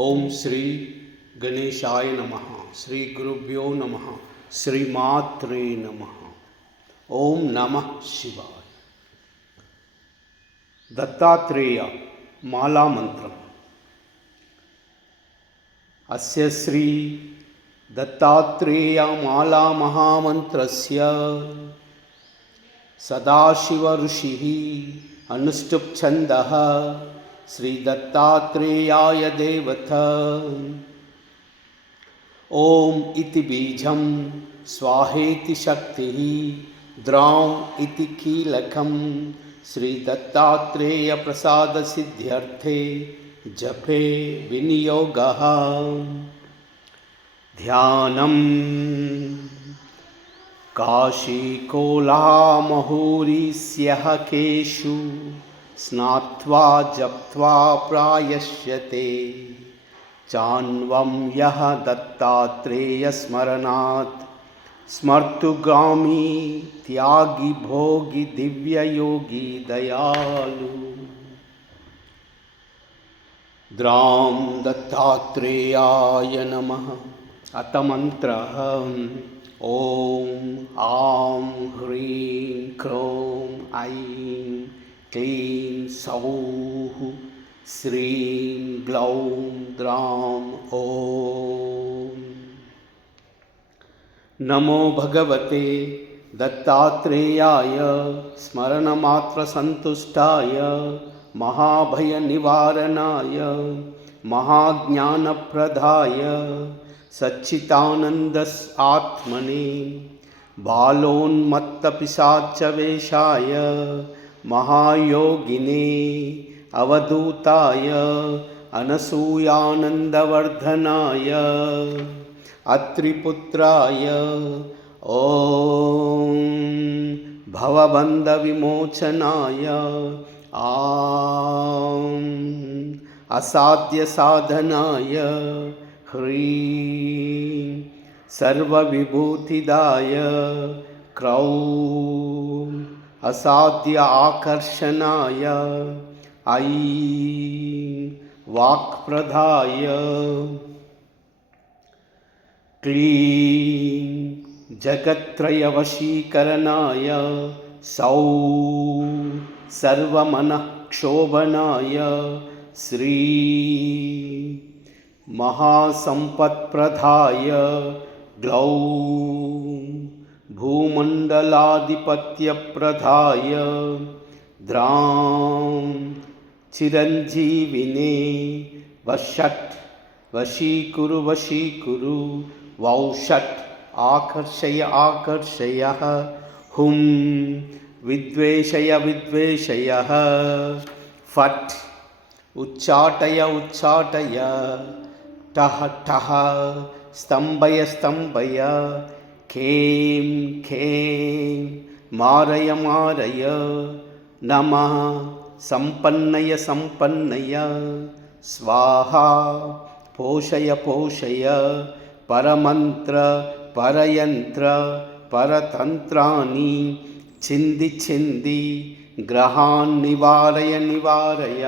ఓం శ్రీ గణేశాయ నమః. శ్రీ గురుభ్యో నమః. శ్రీమాత్రే నమః. ఓం నమః శివాయ. దత్తాత్రేయ మాలామంత్రం. అస్య శ్రీ దత్తాత్రేయ మాలా మహామంత్రస్య సదాశివ ఋషిః అనుష్ఠుప్ ఛందః శ్రీ దత్తాత్రేయాయ దేవత. ఓం ఇతి బీజం స్వాహేతి శక్తిః ద్రాం ఇతి కీలకం శ్రీ దత్తాత్రేయ ప్రసాద సిద్ధ్యర్థే జపే వినియోగః. ధ్యానం. కాశీకోలామహూరీస్యః కేషు స్నాత్వా జప్త్వా ప్రాయశ్యతే చాన్వం యః దత్తాత్రేయ స్మరణాత్ స్మర్తుగామి త్యాగి భోగి దివ్యయోగి దయాళు. ద్రాం దత్తాత్రేయాయ నమః. అత మంత్రః. ఓం ఆం హ్రీం క్రోం ఐం క్లీం సౌః శ్రీం గ్లౌం ద్రాం ఓం. నమో భగవతే దత్తాత్రేయాయ స్మరణమాత్రసంతుష్టాయ మహాభయనివారణాయ మహాజ్ఞానప్రదాయ సచ్చిదానంద ఆత్మనే బాలోన్మత్తపిశాచవేషాయ మహాయోగినే అవధూతాయ అనసూయానందవర్ధనాయ అత్రిపుత్రాయ ఓం భవబంధవిమోచనాయ ఆం అసాధ్యసాధనాయ హ్రీం సర్వవిభూతిదాయ క్రౌం అసాధ్య ఆకర్షణాయ ఐం వాక్ప్రదాయ క్లీం జగత్రయవశీకరణాయ సౌం సర్వమనఃక్షోభనాయ శ్రీ మహాసంపత్ప్రదాయ గ్లౌం భూమండలాధిపత్యప్రదాయ ద్రాం చిరంజీవినే వషట్ వశీకురు వౌషట్ ఆకర్షయ హుం విద్వేషయ ఫట్ ఉచ్చాటయ టహ స్తంభయ ఖేం మారయ నమః సంపన్నయ స్వాహా పోషయ పరమంత్ర పరయంత్ర పరతంత్రాన్ని చింది గ్రహాన్ నివారయ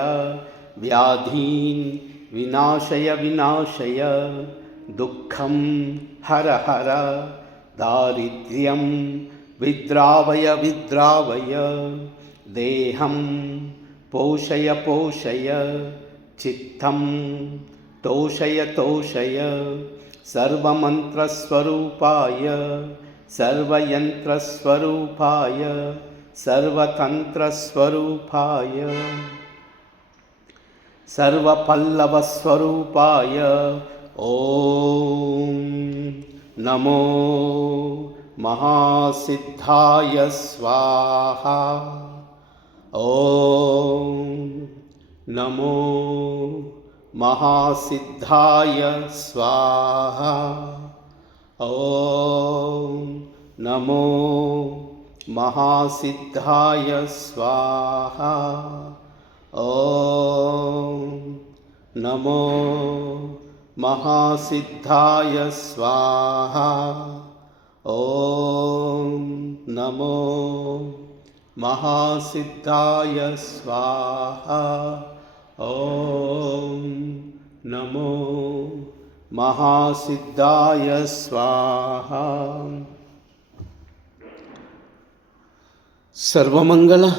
వ్యాధీన్ వినాశయ దుఃఖం హర దారిద్ర్యం విద్రావయ దేహం పోషయ చిత్తం తోషయ సర్వమంత్రస్వరూపాయ సర్వయంత్రస్వరూపాయ సర్వతంత్రస్వరూపాయ సర్వపల్లవస్వరూపాయ ఓం నమో మహాసిద్ధాయ స్వాహా. ఓం నమో మహాసిద్ధాయ స్వాహా. ఓం నమో మహాసిద్ధాయ స్వాహా. ఓం నమో మహాసిద్ధాయ స్వాహా. ఓం నమో మహాసిద్ధాయ స్వాహా. ఓం నమో महासिद्धाय स्वाहा। सर्वमंगल